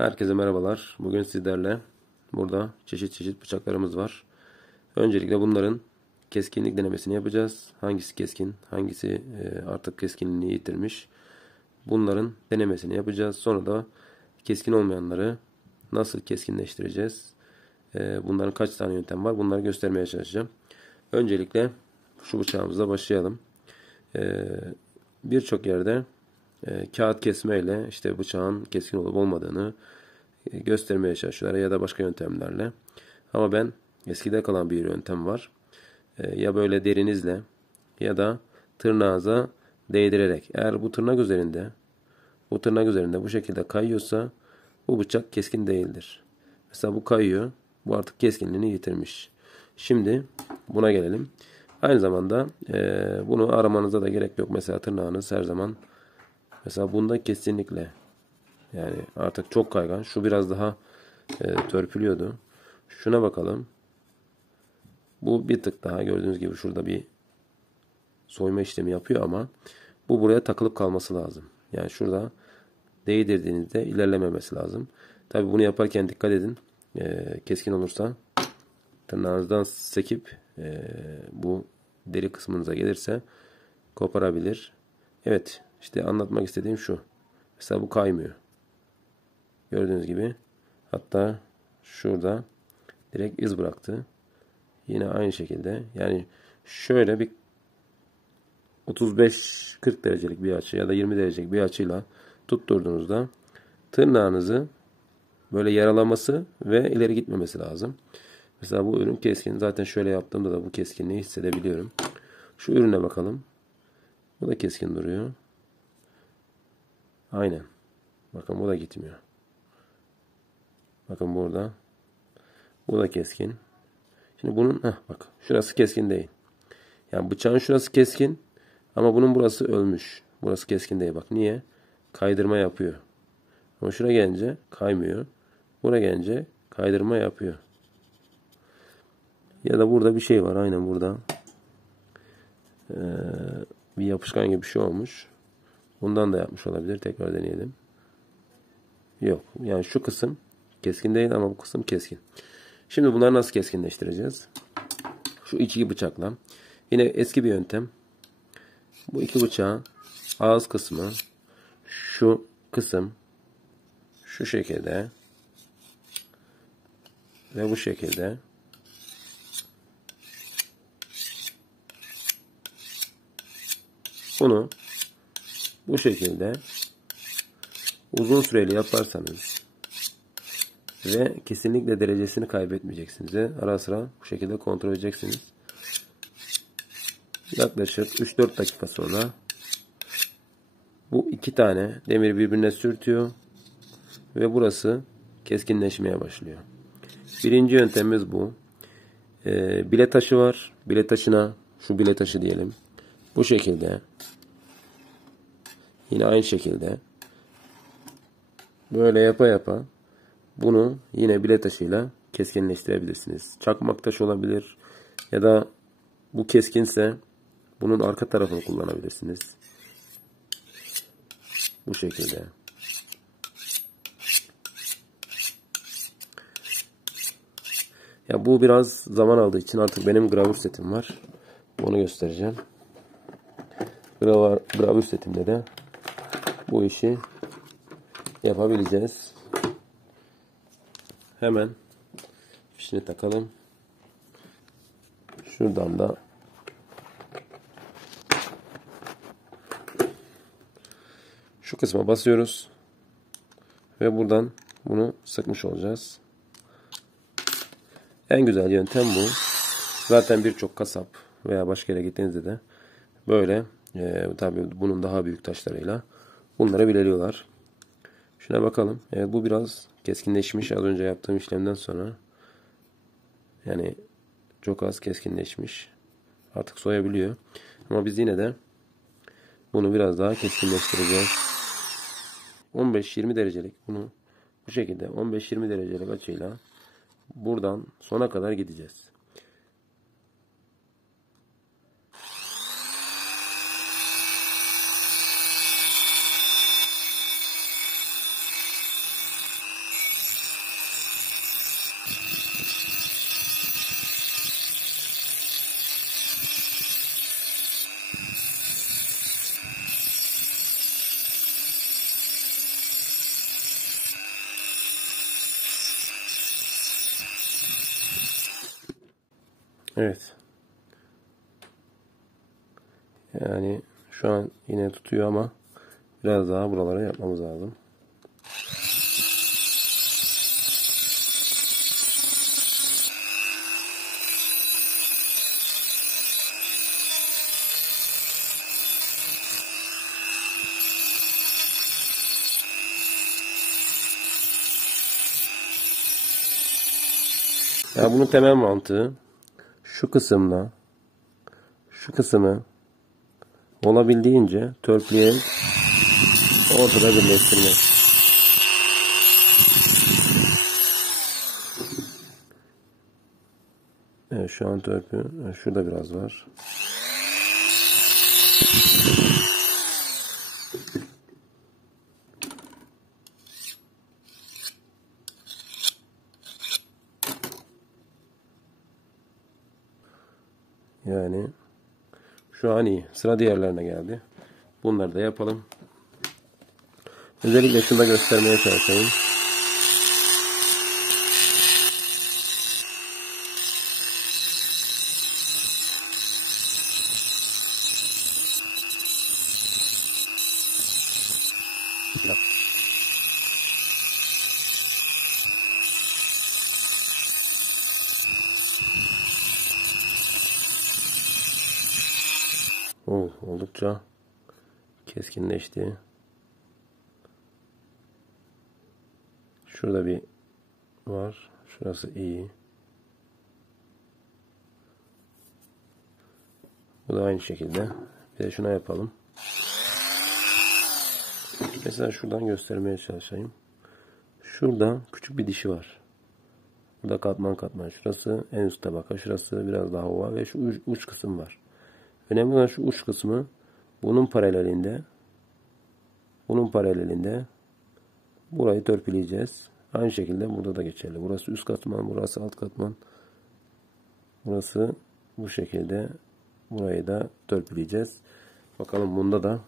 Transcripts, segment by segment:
Herkese merhabalar. Bugün sizlerle burada çeşit çeşit bıçaklarımız var. Öncelikle bunların keskinlik denemesini yapacağız. Hangisi keskin, hangisi artık keskinliğini yitirmiş. Bunların denemesini yapacağız. Sonra da keskin olmayanları nasıl keskinleştireceğiz. Bunların kaç tane yöntem var, bunları göstermeye çalışacağım. Öncelikle şu bıçağımızla başlayalım. Birçok yerde kağıt kesmeyle işte bıçağın keskin olup olmadığını göstermeye çalışıyorlar ya da başka yöntemlerle. Ama ben eskide kalan bir yöntem var. Ya böyle derinizle ya da tırnağınıza değdirerek. Eğer bu tırnak üzerinde bu şekilde kayıyorsa bu bıçak keskin değildir. Mesela bu kayıyor. Bu artık keskinliğini yitirmiş. Şimdi buna gelelim. Aynı zamanda bunu aramanıza da gerek yok. Mesela tırnağınız her zaman, mesela bunda kesinlikle, yani artık çok kaygan. Şu biraz daha törpülüyordu. Şuna bakalım. Bu bir tık daha, gördüğünüz gibi şurada bir soyma işlemi yapıyor ama bu buraya takılıp kalması lazım. Yani şurada değdirdiğinizde ilerlememesi lazım. Tabi bunu yaparken dikkat edin. Keskin olursa tırnağınızdan sekip bu deri kısmınıza gelirse koparabilir. Evet, işte anlatmak istediğim şu. Mesela bu kaymıyor. Gördüğünüz gibi. Hatta şurada direkt iz bıraktı. Yine aynı şekilde. Yani şöyle bir 35-40 derecelik bir açı ya da 20 derecelik bir açıyla tutturduğunuzda tırnağınızı böyle yaralaması ve ileri gitmemesi lazım. Mesela bu ürün keskin. Zaten şöyle yaptığımda da bu keskinliği hissedebiliyorum. Şu ürüne bakalım. Bu da keskin duruyor. Aynen. Bakın bu da gitmiyor. Bakın burada. Bu da keskin. Şimdi bunun bak şurası keskin değil. Yani bıçağın şurası keskin ama bunun burası ölmüş. Burası keskin değil. Bak niye? Kaydırma yapıyor. Ama şuraya gelince kaymıyor. Buraya gelince kaydırma yapıyor. Ya da burada bir şey var. Aynen burada. Bir yapışkan gibi bir şey olmuş. Bundan da yapmış olabilir. Tekrar deneyelim. Yok. Yani şu kısım keskin değil ama bu kısım keskin. Şimdi bunları nasıl keskinleştireceğiz? Şu iki bıçakla. Yine eski bir yöntem. Bu iki bıçağın ağız kısmı, şu kısım şu şekilde ve bu şekilde bunu bu şekilde uzun süreli yaparsanız ve kesinlikle derecesini kaybetmeyeceksiniz. Ara sıra bu şekilde kontrol edeceksiniz. Yaklaşık 3-4 dakika sonra bu iki tane demir birbirine sürtüyor ve burası keskinleşmeye başlıyor. Birinci yöntemimiz bu. Bile taşı var. Bile taşına, şu bile taşı diyelim. Bu şekilde. Yine aynı şekilde. Böyle yapa yapa bunu yine bile taşıyla keskinleştirebilirsiniz. Çakmak taşı olabilir. Ya da bu keskinse bunun arka tarafını kullanabilirsiniz. Bu şekilde. Ya bu biraz zaman aldığı için artık benim gravür setim var. Onu göstereceğim. Gravür setimde de bu işi yapabileceğiz. Hemen fişini takalım. Şuradan da şu kısma basıyoruz. Ve buradan bunu sıkmış olacağız. En güzel yöntem bu. Zaten birçok kasap veya başka yere gittiğinizde de böyle tabii bunun daha büyük taşlarıyla bunları bileliyorlar. Şuna bakalım. Evet, bu biraz keskinleşmiş az önce yaptığım işlemden sonra. Yani çok az keskinleşmiş. Artık soyabiliyor. Ama biz yine de bunu biraz daha keskinleştireceğiz. 15-20 derecelik bunu bu şekilde 15-20 derecelik açıyla buradan sona kadar gideceğiz. Evet. Yani şu an yine tutuyor ama biraz daha buralara yapmamız lazım. Ya bunun temel mantığı şu kısımla şu kısmı olabildiğince törpüleyerek ortada birleştirmek. Evet, şu an törpü. Şurada biraz var. Yani şu an iyi. Sıra diğerlerine geldi. Bunları da yapalım. Özellikle şunu da göstermeye çalışayım. Oldukça keskinleşti. Şurada bir var. Şurası iyi. Bu da aynı şekilde. Bir de şuna yapalım. Mesela şuradan göstermeye çalışayım. Şurada küçük bir dişi var. Burada katman katman. Şurası en üst tabaka. Şurası biraz daha ova ve şu uç kısım var. Önemli olan şu uç kısmı bunun paralelinde burayı törpüleyeceğiz. Aynı şekilde burada da geçerli. Burası üst katman, burası alt katman. Burası bu şekilde. Burayı da törpüleyeceğiz. Bakalım bunda da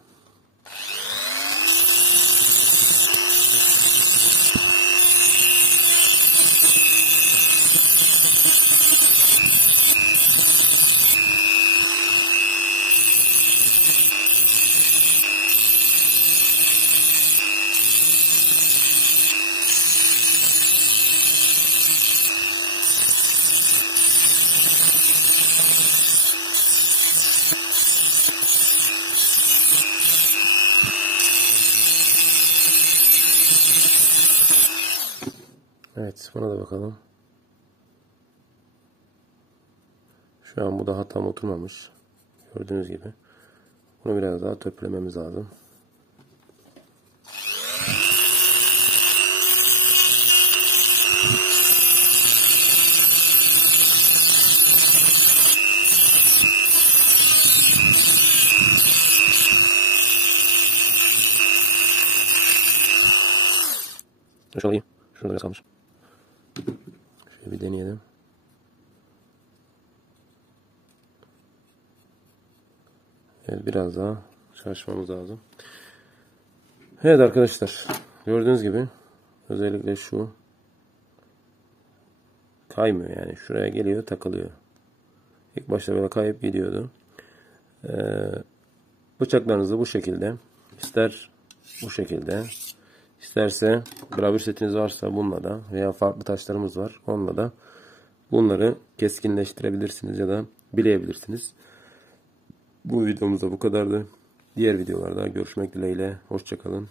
evet, buna da bakalım. Şu an bu daha tam oturmamış. Gördüğünüz gibi. Bunu biraz daha töplememiz lazım. Şunu alayım. Şurada biraz kalmış. Şöyle bir deneyelim. Evet, biraz daha çalışmamız lazım. Evet arkadaşlar. Gördüğünüz gibi özellikle şu kaymıyor yani. Şuraya geliyor, takılıyor. İlk başta böyle kayıp gidiyordu. Bıçaklarınızı bu şekilde, ister bu şekilde, isterse gravür setiniz varsa bununla da veya farklı taşlarımız var. Onunla da bunları keskinleştirebilirsiniz ya da bileyebilirsiniz. Bu videomuzda bu kadardı. Diğer videolarda görüşmek dileğiyle. Hoşça kalın.